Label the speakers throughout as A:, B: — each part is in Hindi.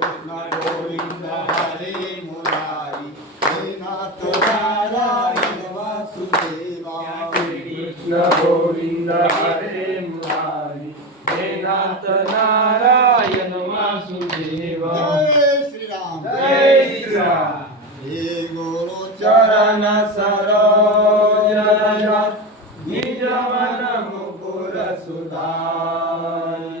A: कृष्ण गोविंद हरे मुरारी हे नाथ नारायण वासुदेवा
B: कृष्ण गोविंद हरे मुरारी हे नाथ नारायण वासुदेवा
A: जय श्री राम
B: जय श्री राम
A: हे गुरु
B: चरण सरोज रज निज मन मुकुर सुधारी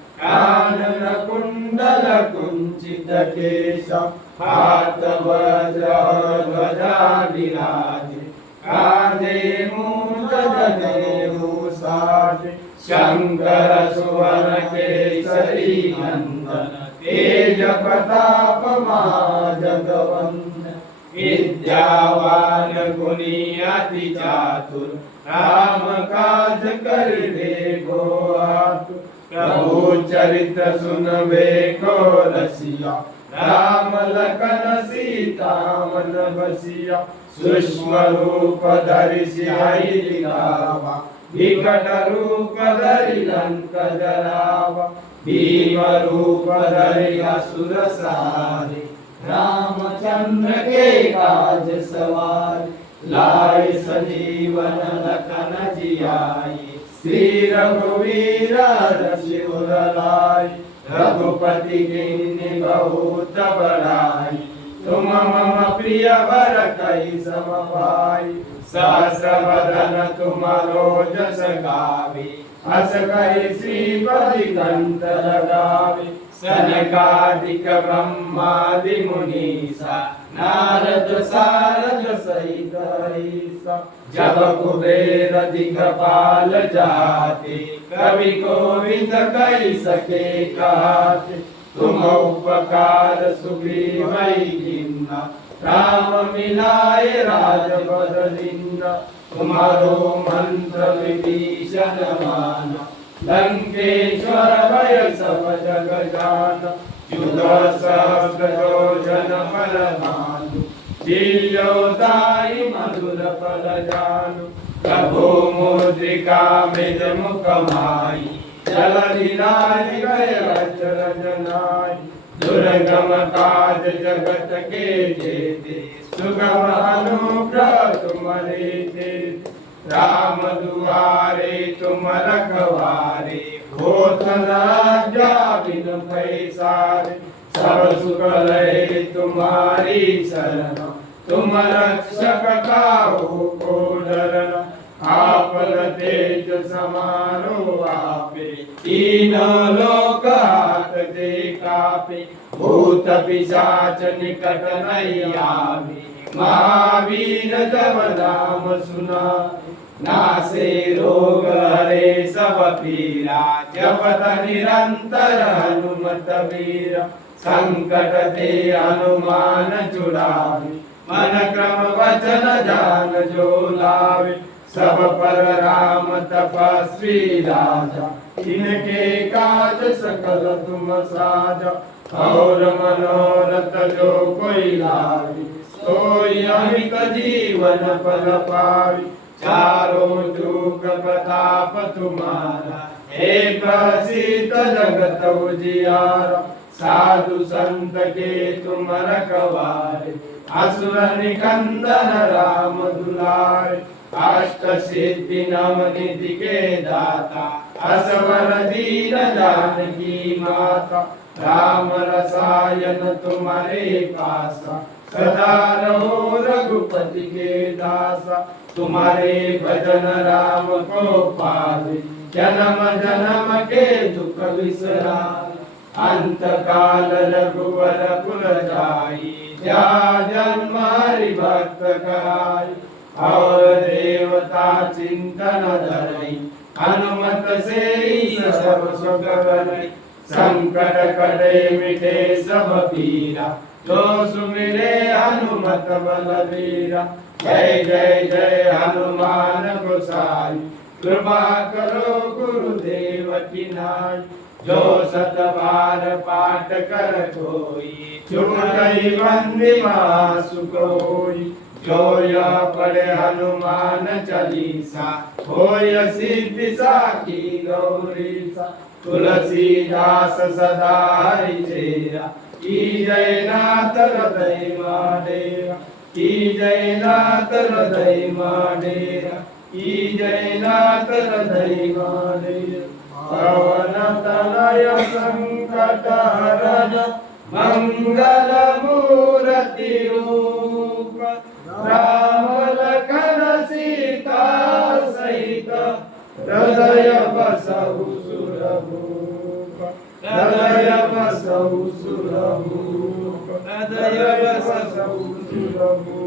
B: कानन कुंडल कुंचित केश हाथ वज्र ध्वजा विराज कांधे मूंज जनेऊ शंकर सुवन केसरी नंदन तेज प्रताप महाजगवंदन विद्यावान गुणी अति चातुर राम काज करिबे गो आतुर प्रभु चरित्र सुनबे को रसिया राम लखन सीता मन बसिया। सूक्ष्म रूप धरि सिहाई दिखावा विकट रूप धरि लंक जरावा। भीम रूप धरि असुर सारे। रामचंद्र के काज सवार। लाए सजीवन लखन जियाई। श्री रघुवीर रघुपति तुम मम प्रिय वर कई सम भाई सहस्र बदन तुम जस गावे हस ब्रह्मादि मुनीसा नारद सारद सहित ईसा जब कुबेर दिगपाल जाते कवि गोविंद कई सके कहते तुम उपकार सुग्रीव किन्ना राम मिलाए राज बदलिन्ना तुम्हारो मंत्र विभीषण माना लंकेश्वर भय सब जग जान युध सहस्र योजन फल भानु दिल्योदाई मधुर फल जानु प्रभु मुद्रिका मृद मुख माई जल निराज गय अचर जनाई दुर्गम काज जगत के जेते सुगम अनुग्रह तुम्हारे देते राम दुआरे तुम रखवारे होत राजा बिन पैसारे सब सुख लय तुम्हारी शरण तुम रक्षक काहू को डरना आपन तेज समारो आपे तीन लोक हाथ दे कापे भूत पिशाच निकट नहीं आवे महावीर जब नाम सुना नासे रोग हरे सब पीरा जपत निरंतर हनुमत वीर संकट ते हनुमान छुड़ावे मन क्रम वचन जान जो लावे सब पर राम तपस्वी राजा इनके काज सकल तुम साजा। और मनोरथ जो कोई लावे, सोई अमित जीवन पद पावी। चारों जुग प्रताप तुम्हारा, हे प्रसिद्ध जगत उजियारा। साधु संत के तुम रखवारे असुर निकंदन राम दुलारे अष्ट सिद्धि नव निधि के दाता असवर दीन जानकी माता राम रसायन तुम्हारे पासा सदा रहो रघुपति के दासा तुम्हारे भजन राम को पावे जन्म जन्म के दुख विसरावे अंत काल रघुवर पुर जाई जा जन्म हरि भक्त कराई और देवता चिंतन धरई हनुमत से सब सुख करई संकट कटे मिटे सब पीरा जो सुमिरे हनुमत बल बलबीरा। जय जय जय हनुमान गोसाई, कृपा करो गुरुदेव की नाई। जो सत बार पाठ कर कोई, चुप गई बंदी मासु कोई। जो यह पढ़े हनुमान चालीसा, होय सिद्धि साखी गौरी सा तुलसीदास सदा हरि चेरा, की जय नाथ हृदय माडेरा की जय नाथ हृदय माडेरा की जय नाथ हृदय माडेरा पवन तनय संकट हरण मंगल मूर्ति रूप राम लखन सीता सहित हृदय बसहु सुरभूप हृदय बसहु सुरभूप हृदय बसहु सुरभूप